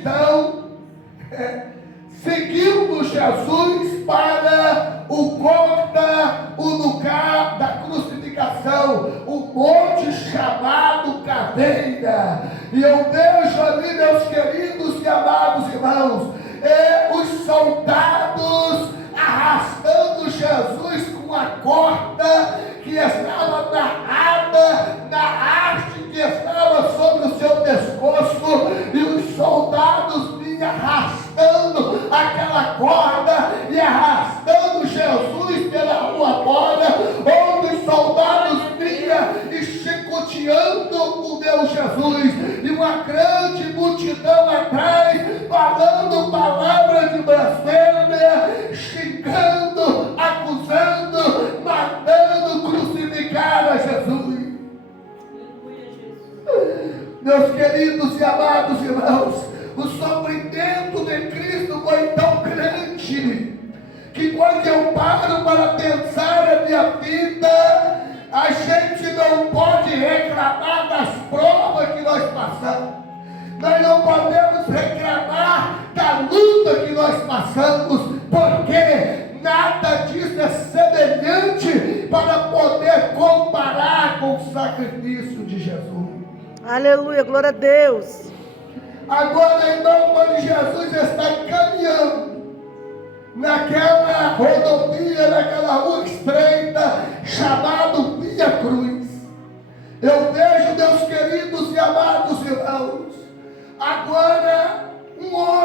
multidão seguindo Jesus para o lugar da crucificação, o monte chamado Cadeira. E eu vejo ali, meus queridos e amados irmãos, os soldados arrastando Jesus com a corda que estava amarrada na haste que estava sobre o seu pescoço, e os soldados vinham arrastando aquela corda e arrastando Jesus pela rua fora, onde os soldados vinham chicoteando o meu Jesus, e uma grande multidão atrás, falando palavras de blasfêmia, xingando, acusando, matando, crucificar a Jesus. Meus queridos e amados irmãos, o sofrimento de Cristo foi tão grande, que quando eu paro para pensar a minha vida, a gente não pode reclamar das provas que nós passamos. Nós não podemos reclamar da luta que nós passamos, porque nada disso é semelhante para poder comparar com o sacrifício de Jesus. Aleluia, glória a Deus. Agora, então, quando Jesus está caminhando naquela rodovia, naquela rua estreita, chamado Via Cruz, eu vejo, meus queridos e amados irmãos, agora um homem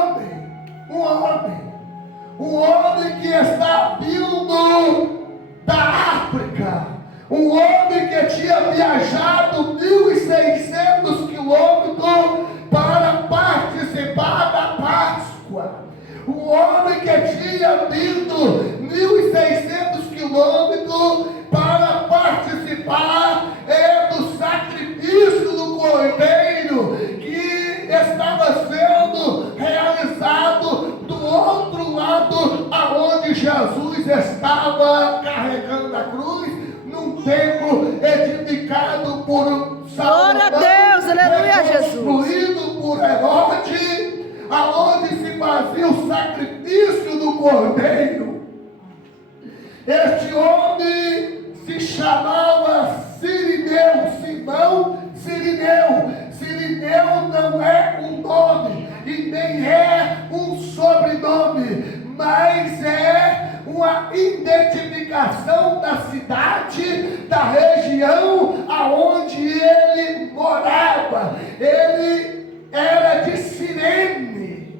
que está vindo da África, um homem que tinha viajado 1.600 quilômetros para participar da Páscoa, um homem que tinha vindo 1.600 quilômetros para participar do sacrifício do Cordeiro, que estava sendo realizado do outro lado, aonde Jesus estava carregando a cruz, num templo edificado por Salomão, glória a Deus, aleluia, Jesus, construído por Herodes, aonde se fazia o sacrifício do Cordeiro. Este homem se chamava Cirineu, Simão Cirineu. Cirineu não é um nome e nem é um sobrenome, mas é uma identificação da cidade, da região aonde ele morava. Ele era de Cirene,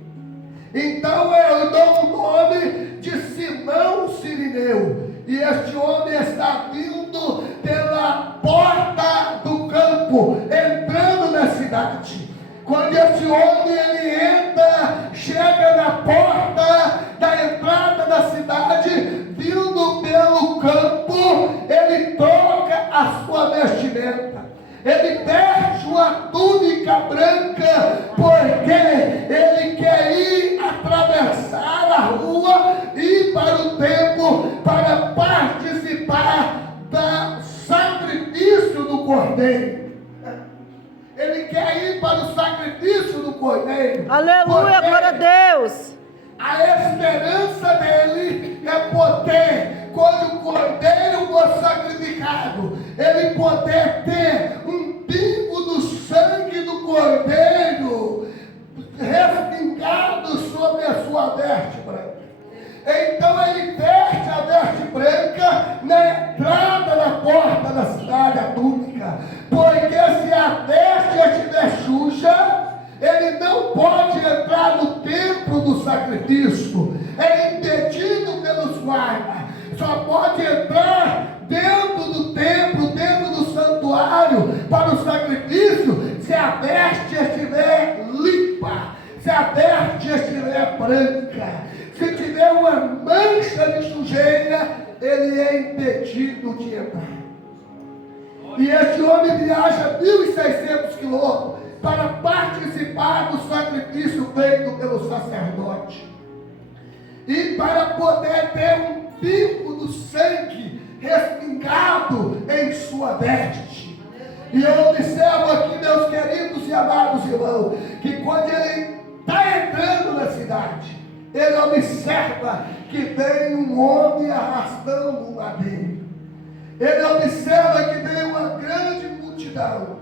então eu dou o nome de Simão Cirineu. E este homem está vindo pela porta do campo, entrando na cidade. Quando esse homem ele entra, chega na porta da entrada da cidade, vindo pelo campo, ele troca a sua vestimenta. Ele veste uma túnica branca, porque ele quer ir atravessar a rua, ir para o templo, para participar do sacrifício do Cordeiro. Ele quer ir para o sacrifício do Cordeiro. Aleluia, glória a Deus. A esperança dele é poder, quando o Cordeiro for sacrificado, ele poder ter um pingo do sangue do Cordeiro respingado sobre a sua veste branca. Então ele veste a veste branca na entrada da porta da cidade, a túnica, porque se a veste estiver suja, ele não pode entrar no templo do sacrifício, é impedido pelos guardas, só pode entrar dentro do templo, dentro do santuário, para o sacrifício, se a veste estiver limpa, se a veste estiver branca. Se tiver uma mancha de sujeira, ele é impedido de entrar. E este homem viaja 1.600 quilômetros para participar do sacrifício feito pelo sacerdote, e para poder ter um pingo do sangue respingado em sua veste. E eu observo aqui, meus queridos e amados irmãos, que quando ele está observa que vem um homem arrastando um madeiro. Ele observa que vem uma grande multidão.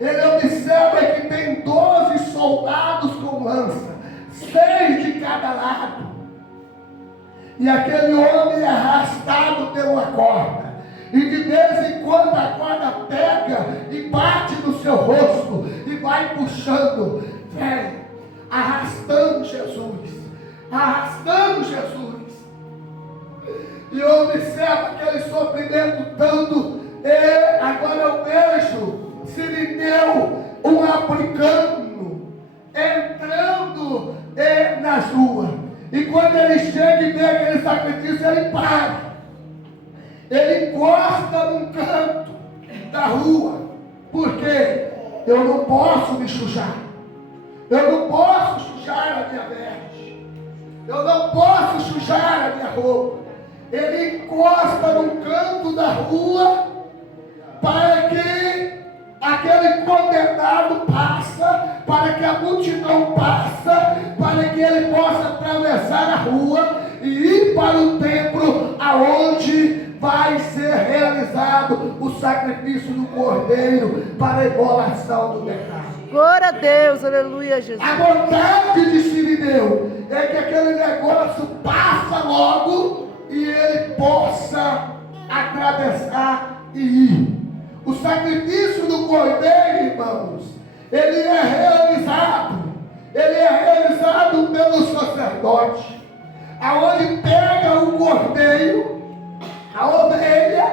Ele observa que tem 12 soldados com lança, 6 de cada lado. E aquele homem é arrastado pela corda. E de vez em quando a corda pega e bate no seu rosto e vai puxando, vem, arrastando Jesus. Arrastando Jesus. E observa aquele sofrimento tanto. E agora eu vejo Sirineu, um africano, entrando nas ruas. E quando ele chega e vê aquele sacrifício, ele para. Ele encosta num canto da rua. Porque eu não posso me sujar. Eu não posso sujar a minha veste. Eu não posso sujar a minha roupa. Ele encosta num canto da rua para que aquele condenado passa, para que a multidão passa, para que ele possa atravessar a rua e ir para o templo aonde vai ser realizado o sacrifício do cordeiro para a imolação do pecado. Glória a Deus, aleluia, Jesus. A vontade de Sirineu é que aquele negócio passa logo e ele possa atravessar e ir. O sacrifício do cordeiro, irmãos, ele é realizado pelo sacerdote, aonde pega o cordeiro, a ovelha,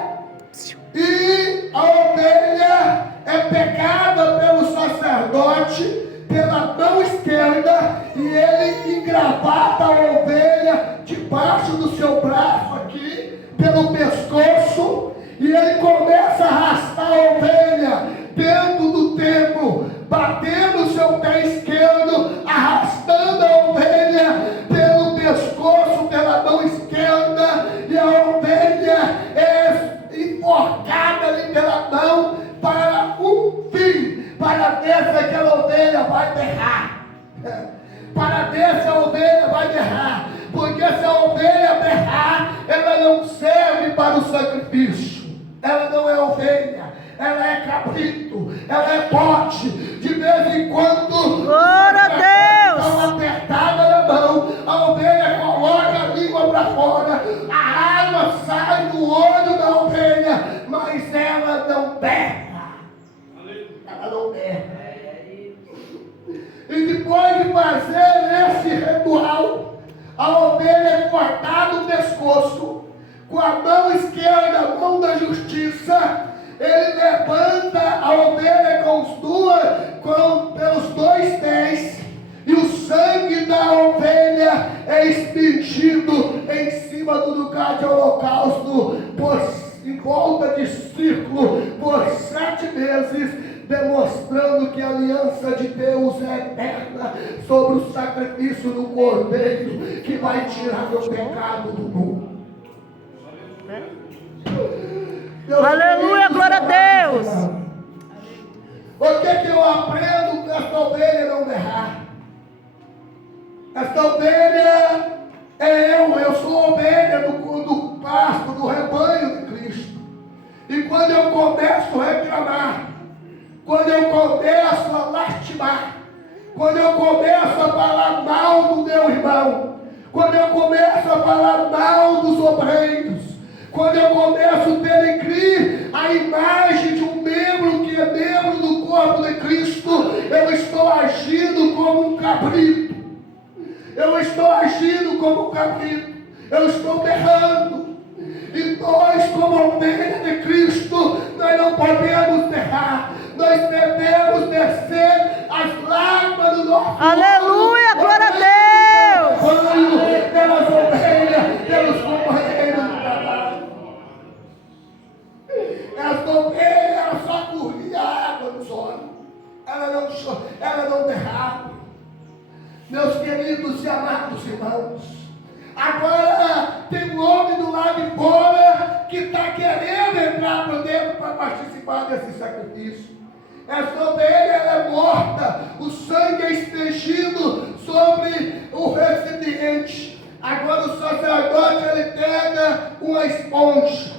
e a ovelha é pegada pelo sacerdote pela mão esquerda e ele engravata a ovelha debaixo do seu braço aqui, pelo pescoço, e ele começa a arrastar a ovelha dentro do templo, batendo o seu pé esquerdo, arrastando a ovelha pelo pescoço, pela mão esquerda, e a ovelha é enforcada ali pela mão para um fim, para ver se aquela ovelha vai berrar. Para ver se a ovelha vai berrar, porque se a ovelha berrar, ela não serve para o sacrifício. Ela não é ovelha, ela é cabrito, ela é bote. De vez em quando, glória a Deus, dá uma apertada na mão, a ovelha coloca a língua para fora, a água sai do olho da ovelha, mas ela não berra. Ela não berra. E depois de fazer esse ritual, a ovelha é cortada o pescoço, com a mão esquerda, a mão da justiça, ele levanta a ovelha pelos 2 pés, e o sangue da ovelha é expedido em cima do lugar de holocausto, em volta de círculo, por 7 meses, demonstrando que a aliança de Deus é eterna sobre o sacrifício do cordeiro que vai tirar o pecado do mundo. Aleluia, glória a Deus. O que eu aprendo com esta ovelha não berrar? Esta ovelha é eu sou ovelha do pasto, do rebanho de Cristo. E quando eu começo a reclamar, quando eu começo a lastimar, quando eu começo a falar mal do meu irmão, quando eu começo a falar mal dos obreiros, quando eu começo a denegrir a imagem de um membro que é membro do corpo de Cristo, eu estou agindo como um cabrito. Eu estou agindo como um cabrito. Eu estou berrando. E nós, como ovelha de Cristo, nós não podemos berrar. Nós devemos descer as lágrimas do nosso aleluia, glória a Deus. Pelas ovelhas, pelos companheiros de trabalho. Essa ovelha, ela só corria água nos olhos. Ela não berrava. Meus queridos e amados irmãos, agora tem um homem do lado de fora que está querendo entrar para dentro para participar desse sacrifício. Essa ovelha ela é morta, o sangue é extendido sobre o recipiente. A uma esponja.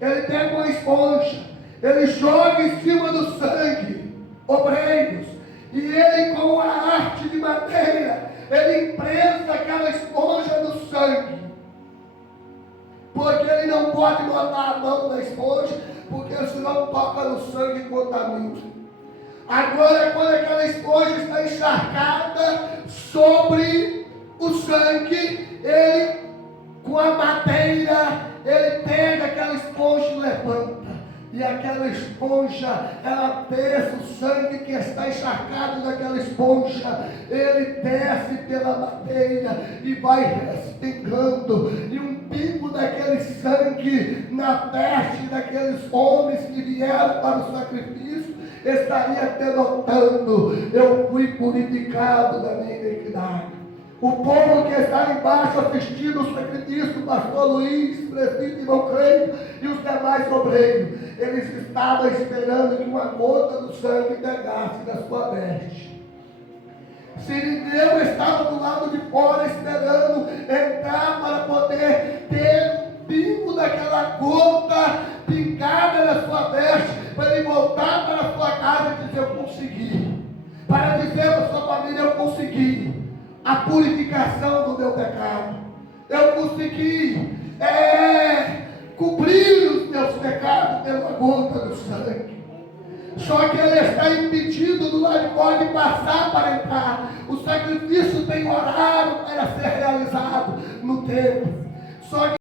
Ele pega uma esponja, ele joga em cima do sangue, obreiros, e ele, com a arte de madeira, ele imprensa aquela esponja no sangue. Porque ele não pode botar a mão na esponja, porque senão toca no sangue e contamina. Agora, quando aquela esponja está encharcada sobre o sangue, ele, com a madeira, ele pega aquela esponja e levanta. E aquela esponja, ela desce o sangue que está encharcado naquela esponja. Ele desce pela madeira e vai respingando. E um pingo daquele sangue na testa daqueles homens que vieram para o sacrifício estaria denotando: eu fui purificado da minha iniquidade. O povo que está embaixo assistindo o sacrifício, o pastor Luiz, presbítero irmão Creio e os demais obreiros, eles estavam esperando que uma gota do sangue pegasse na sua veste. Sirineu estava do lado de fora esperando entrar para poder ter um pingo daquela gota pingada na sua veste, para ele voltar para a sua casa e dizer: eu consegui. Para dizer para a sua família: eu consegui a purificação do meu pecado. Eu consegui cobrir os meus pecados pela gota do sangue. Só que ele está impedido do lado de fora de passar para entrar. O sacrifício tem horário para ser realizado no tempo. Só que